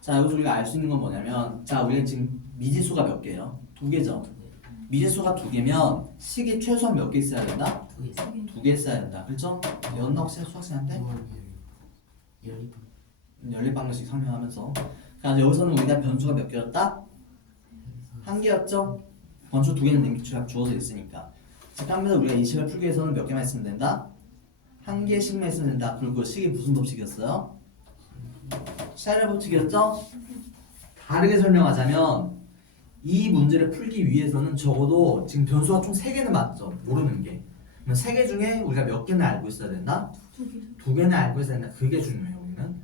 자 여기서 우리가 알 수 있는 건 뭐냐면 자 우리가 지금 미지수가 몇 개예요? 2개죠. 미지수가 2개면 식이 최소한 몇 개 있어야 된다? 2개 있어야 된다. 그렇죠? 배웠나 혹시 수학생한테? 연립방정식 설명하면서 그래서 여기서는 우리가 변수가 몇 개였다? 1개였죠? 변수 2개는 주어져 있으니까 즉 하면서 우리가 이 식을 풀기 위해서는 몇 개만 있으면 된다? 1개씩만 있으면 된다. 그리고 식이 무슨 법칙이었어요? 샤넬 법칙이었죠? 다르게 설명하자면 이 문제를 풀기 위해서는 적어도 지금 변수가 총 3개는 맞죠? 모르는 게 그러면 3개 중에 우리가 몇 개는 알고 있어야 된다? 2개는 알고 있어야 된다. 그게 중요해요. 우리는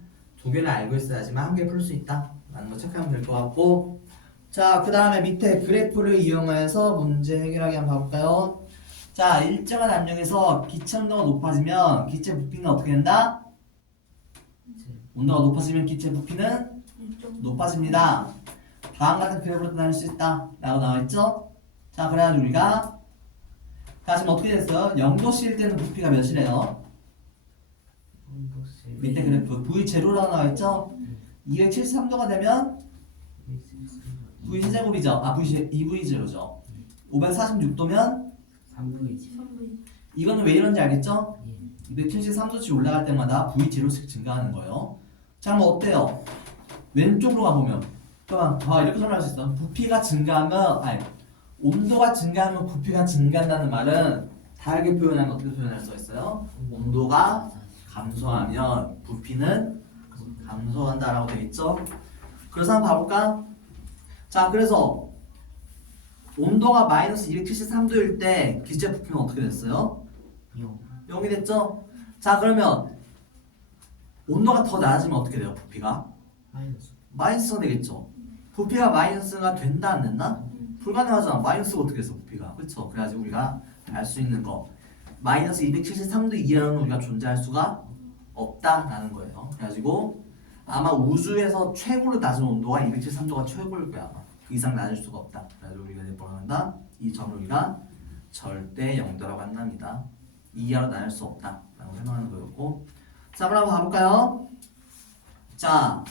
2개는 알고 있어야지만 1개 풀 수 있다 라는 거 체크하면 될 것 같고 자 그 다음에 밑에 그래프를 이용해서 문제 해결하기 한번 봐볼까요? 자 일정한 압력에서 기체 온도가 높아지면 기체 부피는 어떻게 된다? 온도가 높아지면 기체 부피는 높아집니다. 다음 같은 그래프로 나눌 수 있다 라고 나와있죠? 자 그래가지고 우리가 자 지금 어떻게 됐어요? 0도씨일 때는 부피가 몇이래요? 밑에 그래프 V0라고 나와있죠? 273도가 되면 V제곱이죠? 아 EV0죠 546도면 3분이지. 이거는 왜 이런지 알겠죠? 273도씩 올라갈 때마다 V0씩 증가하는 거예요. 자 그럼 어때요? 왼쪽으로 가보면 잠깐만 이렇게 설명할 수 있어. 부피가 증가하면 온도가 증가하면 부피가 증가한다는 말은 다르게 표현하면 어떻게 표현할 수 있어요? 온도가 감소하면 부피는 감소한다라고 되어 있죠. 그래서 한번 봐볼까? 자 그래서 온도가 마이너스 273도일 때 기체 부피는 어떻게 됐어요? 0이 됐죠? 자 그러면 온도가 더 낮아지면 어떻게 돼요? 부피가? 마이너스가 되겠죠. 부피가 마이너스가 된다 안 된다? 불가능하잖아. 마이너스가 어떻게 해서 부피가 그렇죠? 그래가지고 우리가 알 수 있는 거 마이너스 273도 이하는 우리가 존재할 수가 없다라는 거예요. 그래가지고 아마 우주에서 최고로 낮은 온도가 273도가 최고일 거야. 아마. 그 이상 낮을 수가 없다. 그래서 우리가 이제 뭐라고 한다? 이 점을 우리가 절대 영도라고 한답니다. 이하로 나눌 수 없다 라고 설명하는 거였고 자 그럼 한번 가볼까요? 자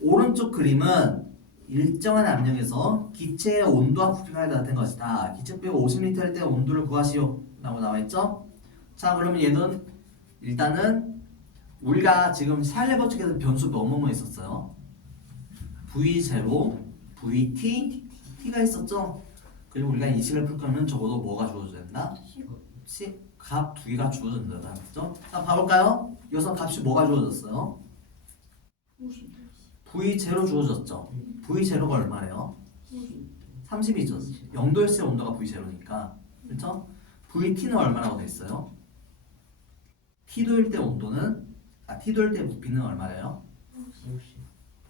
오른쪽 그림은 일정한 압력에서 기체의 온도와 부피가 같은 것이다. 기체 부피가 50L일 때 온도를 구하시오 라고 나와있죠? 자 그러면 얘는 일단은 우리가 지금 샤넬 법칙에서 변수 뭐뭐뭐 있었어요? V0, VT, T가 있었죠? 그리고 우리가 이 식을 풀 거면 적어도 뭐가 주어져야 된다? 값 2개가 주어진다. 그죠? 자 봐볼까요? 여기서 값이 뭐가 주어졌어요? V0 주어졌죠? V0가 얼마래요? 30이죠. 0도일 때 온도가 V0니까 그렇죠? VT는 얼마라고 돼 있어요? T도일 때 온도는 T도일 때 부피는 얼마래요?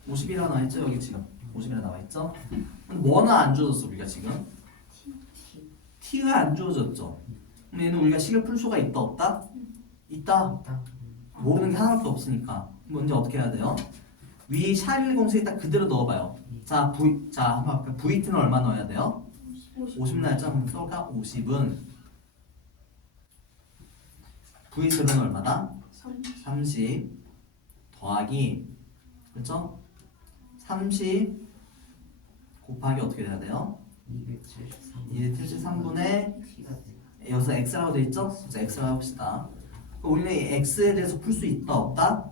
50이라고 나와있죠? 여기 지금 50이라고 나와있죠? 뭐는 안 주어졌어 우리가 지금? T가 안 주어졌죠? 그럼 얘는 우리가 식을 풀 수가 있다 없다? 있다. 딱 모르는 게 하나밖에 없으니까 먼저 어떻게 해야 돼요? 위 샤릴 공식에 딱 그대로 넣어봐요. 자, 한번 할까요? VT는 얼마 넣어야 돼요? 50 나왔죠? 그럼 써볼까? 50은 V0는 얼마다? 30 더하기 그렇죠? 30 곱하기 어떻게 돼야 돼요? 273 273분의 T가 돼. 여기서 x라고 돼 있죠? 그래서 x라고 해봅시다. 그럼 우리는 이 x에 대해서 풀 수 있다 없다?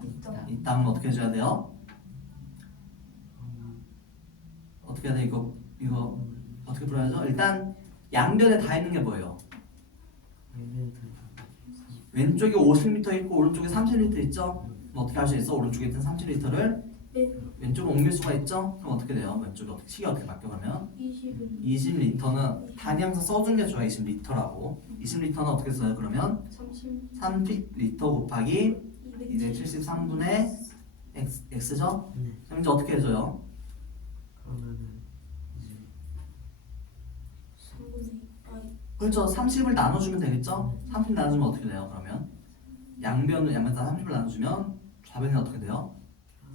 있다 하면 어떻게 해줘야 돼요? 어떻게 해야 돼? 이거 어떻게 풀어야죠? 일단 양변에 다 있는 게 뭐예요? 왼쪽에 50m 있고 오른쪽에 30리터 있죠? 그럼 어떻게 할 수 있어? 오른쪽에 있던 30리터를 왼쪽으로 옮길 수가 있죠? 그럼 어떻게 돼요? 왼쪽에 어떻게 식이 어떻게 바뀌어가면 20리터는 단위항상 써준 게 좋아. 20리터라고 20리터는 어떻게 써요? 그러면 30리터 곱하기 273분의 x죠? 네. 그럼 이제 어떻게 해줘요? 그러면은 이제 그렇죠. 30을 나눠주면 되겠죠? 30 나눠주면 어떻게 돼요? 그러면 양변을 다 30을 나눠주면 좌변이 어떻게 돼요?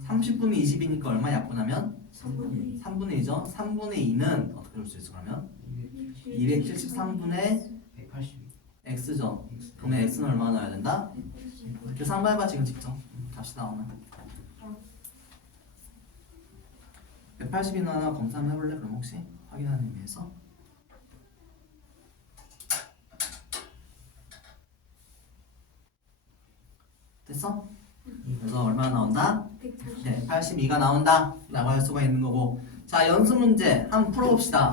30분의 20이니까 얼마 약분하면? 3분의 2죠? 3분의 2는 어떻게 볼 수 있어 그러면? 273분의 182 x죠? 그러면 x는 얼마나 넣어야 된다? 계산 한번 해봐 지금 직접. 답시 나오면 180이나 하나 검사 한번 해볼래? 그럼 혹시 확인하는 의미에서 됐어? 그래서 얼마나 나온다? 182가 나온다 라고 할 수가 있는 거고. 자, 연습 문제 한번 풀어봅시다.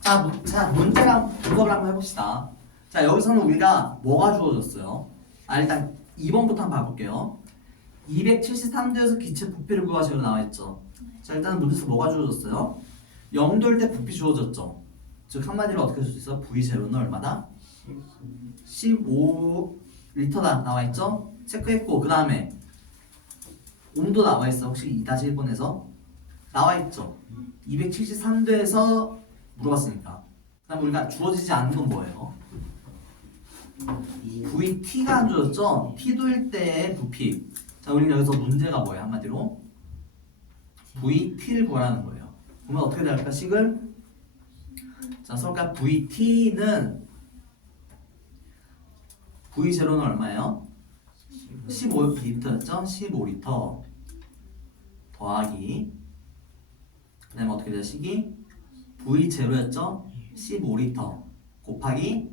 자 문제랑 분석을 한번 해봅시다. 자, 여기서는 우리가 뭐가 주어졌어요? 일단 2번부터 한번 봐볼게요. 273도에서 기체 부피를 구하시고 나와있죠. 자, 일단 문제에서 뭐가 주어졌어요? 0도일 때 부피 주어졌죠. 즉 한마디로 어떻게 줄 수 있어? V0는 얼마다? 15리터다 나와있죠? 체크했고 그 다음에 온도 나와있어. 혹시 2-1번에서 나와있죠? 273도에서 물어봤으니까. 그 다음에 우리가 주어지지 않는 건 뭐예요? VT가 안 주어졌죠? T도일 때의 부피. 자, 우리는 여기서 문제가 뭐예요? 한마디로 VT를 구하라는 거예요. 그러면 어떻게 될까? 식을 자, 써볼까? VT는 V0는 얼마예요? 15리터였죠? 15리터 더하기 그 다음에 어떻게 돼요? 식이 V0였죠? 15리터 곱하기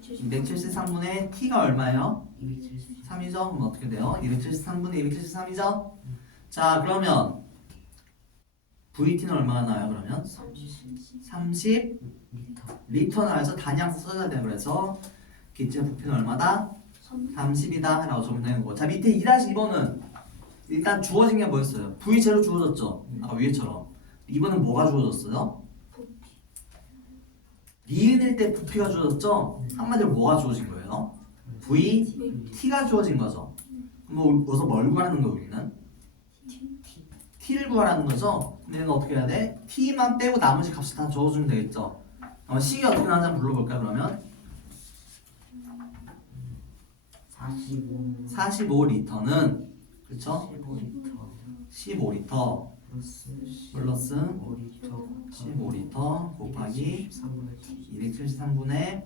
273분의 T가 얼마예요? 3이죠? 그럼 어떻게 돼요? 273분의 273이죠? 자, 그러면 VT는 얼마나 나와요? 그러면 30리터 나와서 단위항상 써줘야 돼요. 그래서 기체 부피는 얼마다? 30이다 라고 적으면 되는 거고. 자, 밑에 2-2번은 일단 주어진 게 뭐였어요? V0 주어졌죠? 아까 위에처럼. 이번은 뭐가 주어졌어요? 니은일 때 부피가 주어졌죠? 한마디로 뭐가 주어진 거예요? VT가 주어진 거죠. 그럼 여기서 뭘 구하는 거예요 우리는? T를 구하라는 거죠? 근데 얘는 어떻게 해야 돼? T만 빼고 나머지 값을 다 적어주면 되겠죠? 식이 어떻게 나오는지 한번 불러볼까요 그러면? 45리터는 그렇죠? 15리터 플러스 15리터 곱하기 273분의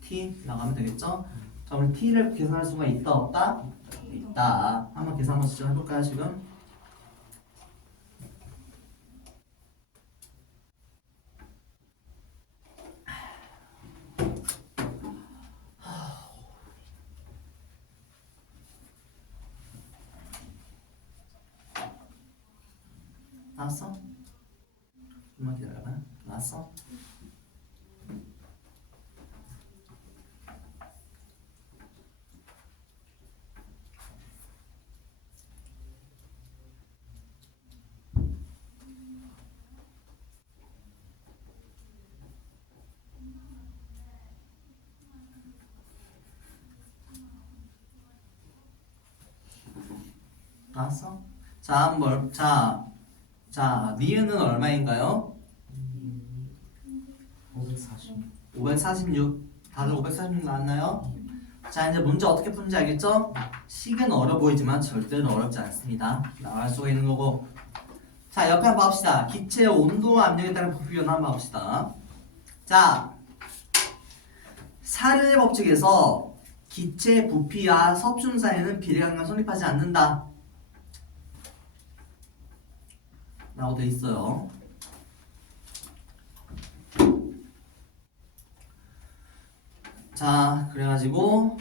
T 나가면 되겠죠? 자, 우리 T를 계산할 수가 있다 없다? 있다. 한번 계산 한번 직접 해볼까요 지금? 나왔어? 좀만 기다려봐. 나왔어? 나왔어? 자, 한번 자, 니은은 얼마인가요? 540 546 다들 546 나왔나요? 자, 이제 문제 어떻게 푸는지 알겠죠? 식은 어려 보이지만 절대로 어렵지 않습니다. 나갈 수가 있는 거고. 자, 옆에 한번 봅시다. 기체의 온도와 압력에 따른 부피 변화 한번 봅시다. 자, 사르의 법칙에서 기체 부피와 섭중 사이에는 비례관계가 성립하지 않는다 라고 돼 있어요. 자, 그래가지고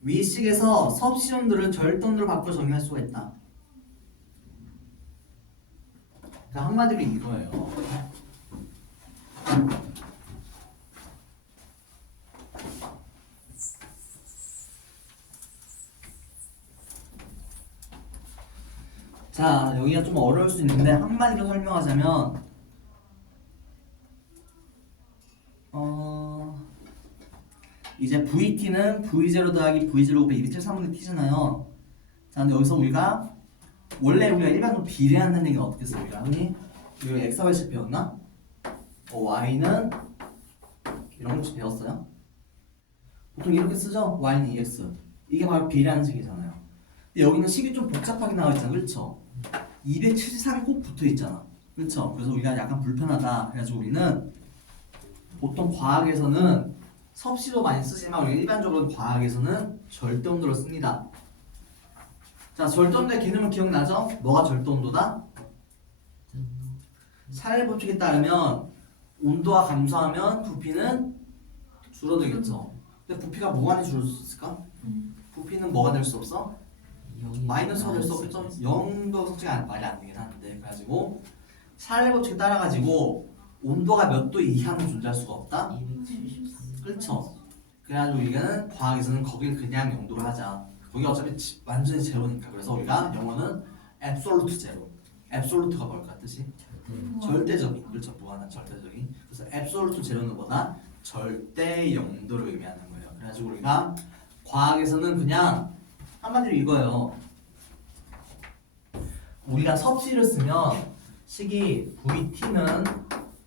위식에서 섭시온도를 절도온도로 바꿔 정의할 수가 있다. 그러니까 한마디로 이거예요. 자, 여기가 좀 어려울 수 있는데 한마디로 설명하자면 이제 VT는 V0 더하기 V0 곱하기 273분의 T잖아요. 자, 근데 여기서 우리가 원래 우리가 일반적으로 비례한다는 얘기는 어떻게 써요? 우리가 흔히 이거 X하고씩 배웠나? Y는 이런 거 혹시 배웠어요? 보통 이렇게 쓰죠? Y는 EX. 이게 바로 비례하는 식이잖아요. 근데 여기는 식이 좀 복잡하게 나와 있잖아, 그렇죠? 273이 꼭 붙어 있잖아, 그렇죠? 그래서 우리가 약간 불편하다. 그래가지고 우리는 보통 과학에서는 섭씨도 많이 쓰지만 우리가 일반적으로 과학에서는 절대온도를 씁니다. 자, 절대온도의 개념은 기억나죠? 뭐가 절대온도다? 사례 법칙에 따르면 온도가 감소하면 부피는 줄어들겠죠. 근데 부피가 뭐가 많이 줄어들 수 있을까? 부피는 뭐가 될 수 없어? 마이너스가 될 수 없겠죠? 0도 석지가 말이 안 되긴 하는데, 그래가지고 사례 법칙에 따라가지고 온도가 몇 도 이하는 존재할 수가 없다? 273. 그렇죠. 그래가지고 우리는 과학에서는 거길 그냥 0도로 하자. 거기 어차피 완전히 제로니까. 그래서 우리가 영어는 absolute 제로. absolute가 뭘까 뜻이? 절대적인. 그렇죠. 무한한 절대적인. 그래서 absolute 제로는 뭐다? 절대 0도를 의미하는 거예요. 그래가지고 우리가 과학에서는 그냥 한마디로 이거예요. 우리가 섭씨를 쓰면 식이 VT는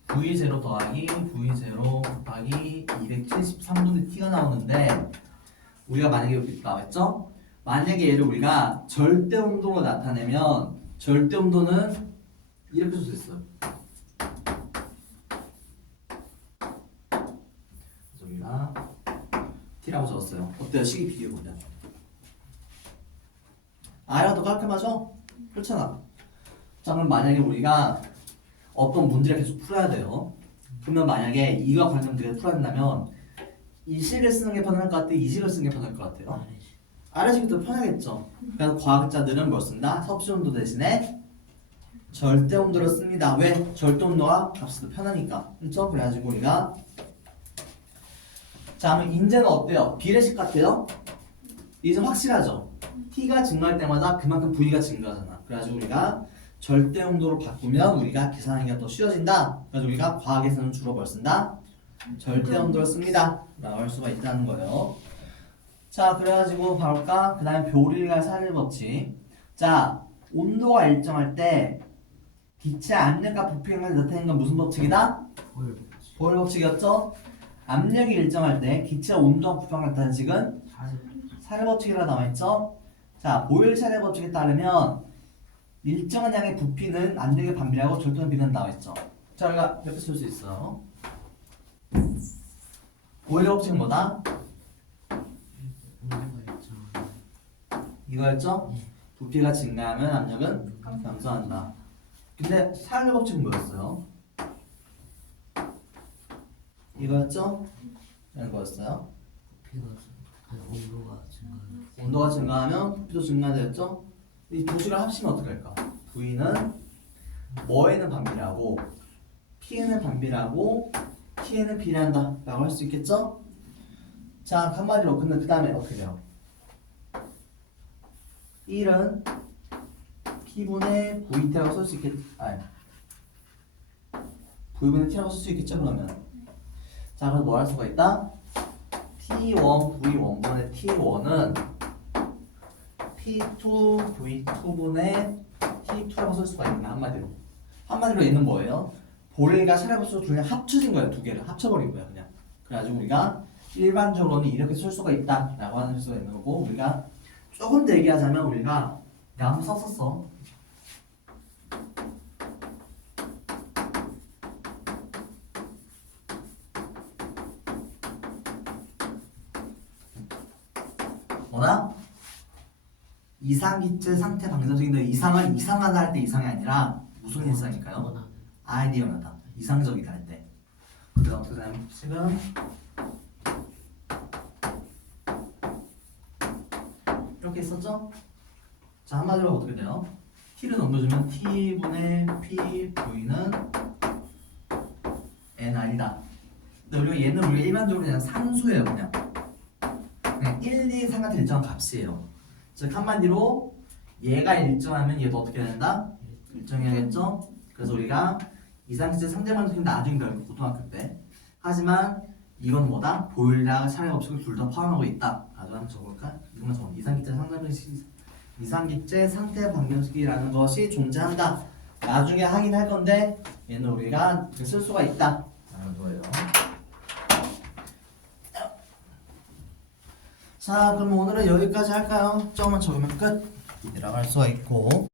V0 더하기 V0 곱하기 273분의 T가 나오는데, 우리가 만약에 이렇게 나왔죠? 만약에 얘를 우리가 절대 온도로 나타내면 절대 온도는 이렇게 쓸 수 있어요. 그래서 우리가 T라고 적었어요. 어때요? 식이 비교해보면 I가 더 깔끔하죠? 그렇잖아. 자, 그럼 만약에 우리가 어떤 문제를 계속 풀어야 돼요. 그러면 만약에 이와 관련되게 풀어야 된다면 이 식을 쓰는 게 편할 것 같아요? 이 식을 쓰는 게 편할 것 같아요? 아래식이 더 편하겠죠. 그래서 과학자들은 뭘 쓴다? 섭씨온도 대신에 절대온도를 씁니다. 왜? 절대온도가 값이 더 편하니까. 그렇죠? 그래가지고 우리가 자, 그럼 인제는 어때요? 비례식 같아요? 이제 확실하죠? T가 증가할 때마다 그만큼 V가 증가하잖아. 그래가지고 우리가 절대 온도로 바꾸면 우리가 계산하기가 더 쉬워진다. 그래서 우리가 과학에서는 주로 뭘 쓴다? 절대 온도를 씁니다 라고 할 수가 있다는 거예요. 자, 그래가지고 봐볼까? 그 다음에 교리가 사례 법칙. 자, 온도가 일정할 때 기체 압력과 부피가 나타내는 건 무슨 법칙이다? 보일 법칙이었죠? 압력이 일정할 때 기체 온도와 부피가 나타내는 식은 사례 법칙이라 나와있죠? 자, 보일 사례 법칙에 따르면 일정한 양의 부피는 압력의 반비례하고 절대는 비례는 나와있죠. 자, 우리가 이렇게 쓸 수 있어요. 보일의 법칙은 뭐다? 이거였죠? 부피가 증가하면 압력은 감소한다. 근데 사례 법칙은 뭐였어요? 이거였죠? 이런 거였어요. 온도가 증가하면 부피도 증가되었죠? 이 두 식을 합치면 어떻게 할까? V는 뭐에는 반비례하고 P에는 반비례하고 T에는 비례한다 라고 할 수 있겠죠? 자, 한마디로 근데 그 다음에 어떻게 돼요? 1은 P분의 VT라고 쓸 수 있겠... V분의 T라고 쓸 수 있겠죠? 그러면 자, 그래서 뭐 할 수가 있다? T1 V1분의 T1은 P2 V2분의 T2라고 쓸 수가 있는 한마디로. 한마디로 얘는 뭐예요? 보레가 사례법칙으로 그냥 합쳐진 거예요. 두 개를 합쳐버린 거야 그냥. 그래가지고 우리가 일반적으로는 이렇게 쓸 수가 있다라고 하는 수가 있는 거고 우리가 조금 더 얘기하자면 우리가 내가 한번 썼었어. 뭐나? 이상기체 상태 방정식인데 이상은 이상하다 할 때 이상이 아니라 무슨 일상일까요? 원하는. 아이디어나다. 이상적이다 할 때. 그다음 어떻게 되냐면 지금 이렇게 있었죠? 자 한마디로 어떻게 돼요? t를 넘겨주면 t분의 p v는 nr이다. 근데 우리가 얘는 우리가 일반적으로 그냥 상수예요. 그냥 1, 2, 3 같은 일정한 값이에요. 즉 한마디로 얘가 일정하면 얘도 어떻게 해야 된다? 일정해야겠죠? 그래서 우리가 이상기체 상대방정식 나중에 배울 고등학교 때. 하지만 이건 뭐다? 보일량 차례 법칙을 둘 다 포함하고 있다. 나도 한번 적어볼까? 이것만 적어. 이상기체 상태 방정식이라는 것이 존재한다. 나중에 하긴 할 건데 얘는 우리가 쓸 수가 있다. 라는 거예요. 자, 그럼 오늘은 여기까지 할까요? 조금만 적으면 끝. 이라고 할 수가 있고.